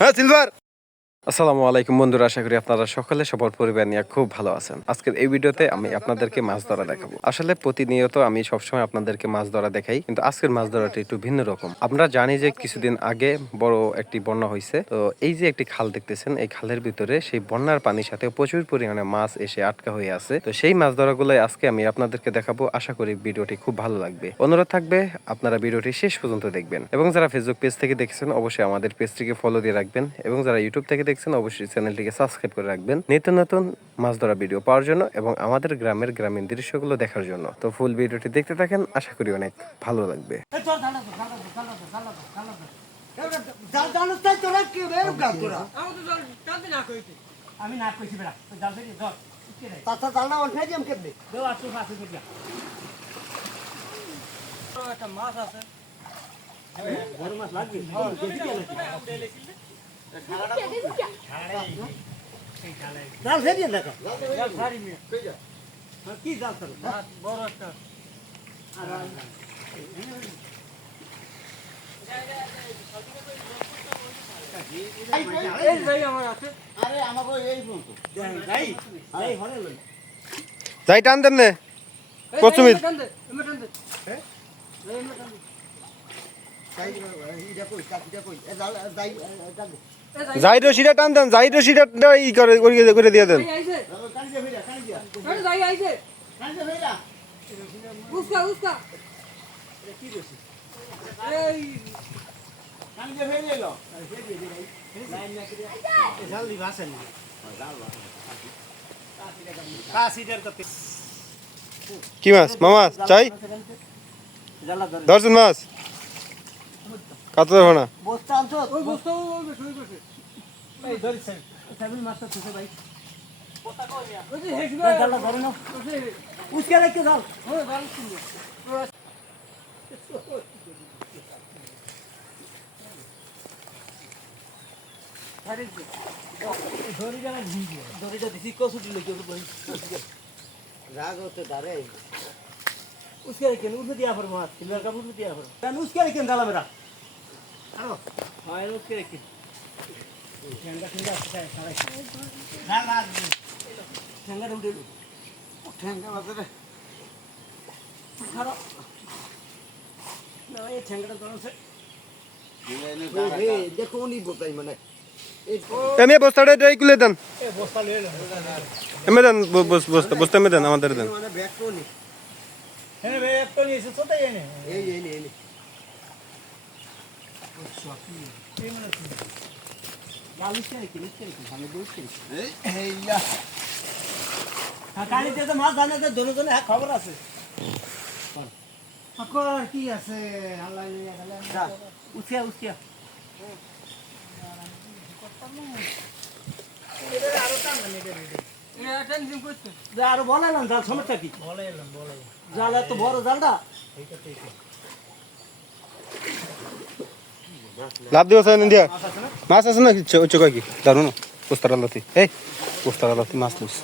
হ্যাঁ সিলভার। আসসালামু আলাইকুম বন্ধুরা, আশা করি আপনারা সকলে সবার পরিবার নিয়ে খুব ভালো আছেন। আজকের এই ভিডিওতে আমি আপনাদেরকে মাছ ধরা দেখাবো। আসলে প্রতিনিয়ত আমি সবসময় আপনাদেরকে মাছ ধরা দেখাই, কিন্তু আজকের মাছ ধরাটা একটু ভিন্ন রকম। আমরা জানি যে কিছুদিন আগে বড় একটি বন্যা হয়েছে, তো এই যে একটি খাল দেখতেছেন, এই খালের ভিতরে সেই বন্যার পানির সাথে প্রচুর পরিমাণে মাছ এসে আটকা হয়ে আছে। তো সেই মাছ ধরাগুলোই আজকে আমি আপনাদেরকে দেখাবো। আশা করি ভিডিওটি খুব ভালো লাগবে। অনুরোধ থাকবে আপনারা ভিডিওটি শেষ পর্যন্ত দেখবেন, এবং যারা ফেসবুক পেজ থেকে দেখছেন অবশ্যই আমাদের পেজটিকে ফলো দিয়ে রাখবেন, এবং যারা ইউটিউব থেকে দেখছেন অবশ্যই চ্যানেলটিকে সাবস্ক্রাইব করে রাখবেন নিত্য নতুন মাছ ধরা ভিডিও পাওয়ার জন্য এবং আমাদের গ্রামের গ্রামীণ দৃশ্যগুলো দেখার জন্য। তো ফুল ভিডিওটি দেখতে থাকেন, আশা করি অনেক ভালো লাগবে। আমি না কইছি বেড়া জাল থেকে ধর তাতা জালনা অন ফেজিম কেমনে দেও আসু ফাসে দিয়া একটা মাছ আছে বড় মাছ লাগবে দেখি জাল ফেজিম দেখো জাল ছাড়ি মি কি জাল ছাড়ো বড় একটা এই ভাই আমার আছে আরে আমাকে এই বলতো যাই এই হরে লই যাই টান দেন নে কচুমির টান দে হ্যাঁ যাই ইটা কই কাটিটা কই এ জাল যাই টান যাই রশিটা টান দেন, যাই রশিটা ই করে দিয়ে দেন। আইছে কাটিটা ফেরা কাটিটা আরে যাই আইছে কাটিটা ফেরা উস্কা কি কইছি এই কাটিটা ফেরে এলো লাইন না করে জাল দি ভাষা নি জাল ভাষা কাশিটার কত কি মাছ মামা চাই জালা ধরে ধরছেন মাছ কত দেবো না বস্তা আনছো ওই বস্তু শুরু করছে এই ধরি সাবিল মাছটা তুই ভাই ওই যে হেসবে জালটা ধরে নাও ওই যে উসকে রাখতে দাও ওই জাল শুরু দড়িটা দিছি কসুটি লেগে বই রাগ হতে দাঁড়ে উসকে রেখে উঠে দিয়া পড়বো মাছ সিলভার কাপ উঠে দিয়া পড়বো কেন উসকে রেখে দালা মেরা আরো হয় উসকে রেখে ঠ্যাঙ্গা ঠ্যাঙ্গা সারাই না না ঠ্যাঙ্গা উঠে ঠ্যাঙ্গা বাজারে খারাপ না এই ঠ্যাঙ্গাটা ধরছে দেখো উনি বোতাই মানে এমনি বস্তাটা এই কুলে দেন, এ বস্তা লয়ে লো এমনি দেন বস্তা বস্তা এমনি দেন, আমাদের দেন। মানে ব্যাগ কোনি হ্যাঁ ভাই একটা নিয়েছে তো তাই এনে এই এই মানে গালিস করে কি আমি দুধ করি এই ইয়া হ্যাঁ কালিতে তো মাছ জানে যে দোনো দোনো খবর আছে আকর কি আছে আল্লাহ নিয়ে গেলেন উঠিয়া আরো টান না নেবে এ টেনশন করতে আরো বলালাম জাল সমস্যা কি বলে জাল এত বড় জালটা এইটা ঠিক লাভ দিব স্যার ইন্ডিয়া মাছ আছে না চোখা কি দারুন পোস্তারা লাতি এই পোস্তারা লাতি মাছ লুস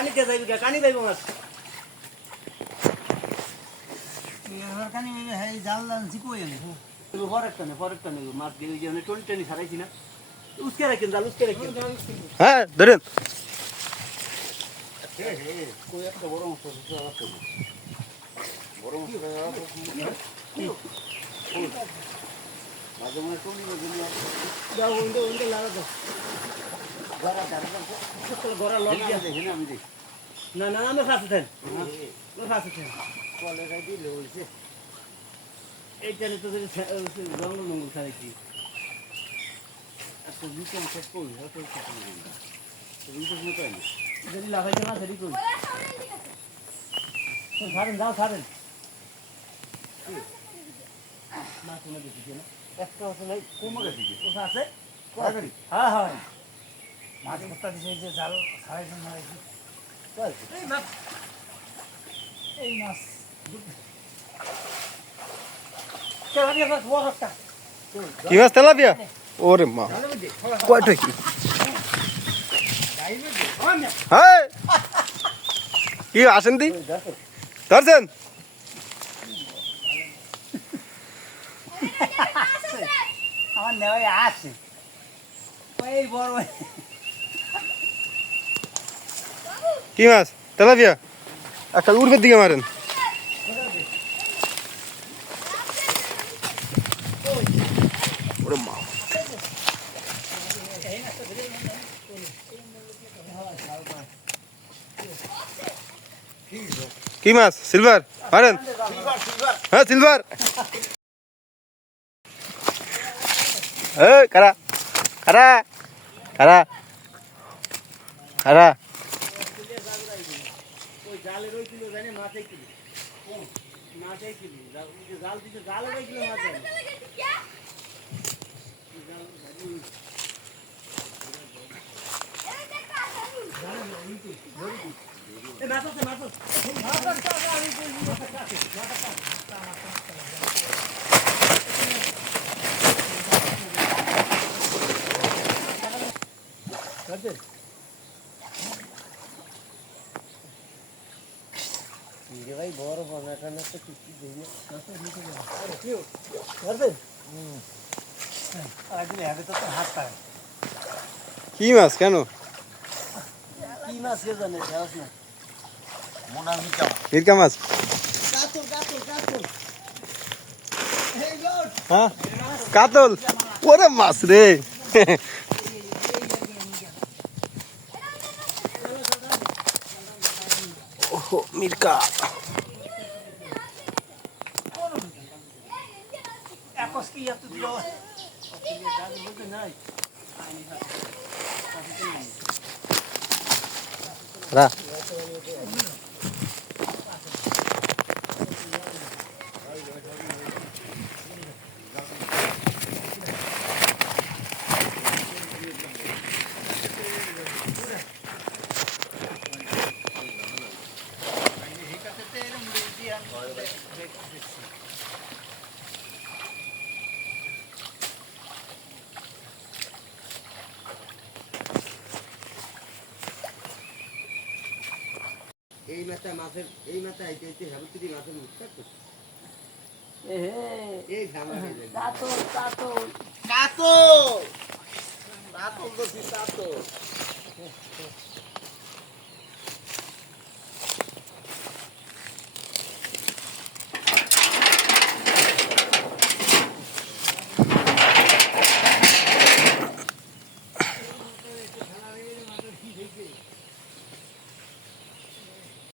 কানিতে যাইবি কানি যাইব মাছ সরকারি এই জাল জিকোই এনে পরেরটা নেই মাছ দিয়ে যে টোনি ছাড়াইছি না উসকে রাখেন জাল উসকে রাখেন হ্যাঁ ধরেন। কই একটা বড় মাছ আছে বড় মাছ মাঝে মাঝে টোনি যাও উন্দে লাগা দাও গড়া লগ দিয়া দেখেন আমি দেখি না আমি ফাঁসে থাকেন কলেরাই দিলে বলছে এইটারে তো জঙ্গল ছাড়াইছি একটা বিকেল শেষ করি যদি লাগাইছে না সেটি করি ছাড়েন মাছ মনে দেখেছি না একটা আছে নাই কমে গেছে কোথা আছে হ্যাঁ মাছ ভর্তা দিছে যে জাল ছাড়াইছেন মারাইছে এই মাছ তেলাপিয়া মাছ বড় একটা কি মাছ তেলাপিয়া? ওরে মা কয়টা কি হ্যাঁ কি আসেন দি ধরছেন আমার নেওয়াই আছে ওই বড় কি মাছ? তেলাপিয়া? একটা উর্বের দিকে মারেন। ওরে মা। কি মাছ? সিলভার? মারেন। হ্যাঁ সিলভার। এই কারা কারা কারা কারা ওই জালের ওই কিলো জানে মাছ এক কিলো মাছ এক কিলো জাল দিতে জালের ওই কিলো মাছ জানে মাছ আছে মাছ আছে ভাই বড় বানাটা না তো কিছু দেই না আরে কি করবে আজ লেবে তো হাত পায় কি মাছ? কেন? কি মাছ কে জানে যাস না মিরকা মাছ? কাতল কাতল কাতল এই লোড হ্যাঁ কাতল। ওরে মাছ রে। ওহো মিরকা। একস কি এত দিল নাই রা এই মাথা মাছের এই মাথা আইতে আইতে হাবুতি মাছের মুখ কাটতো এ এই ঝামা কাতল কাতল কাতল কাতল তো কাতল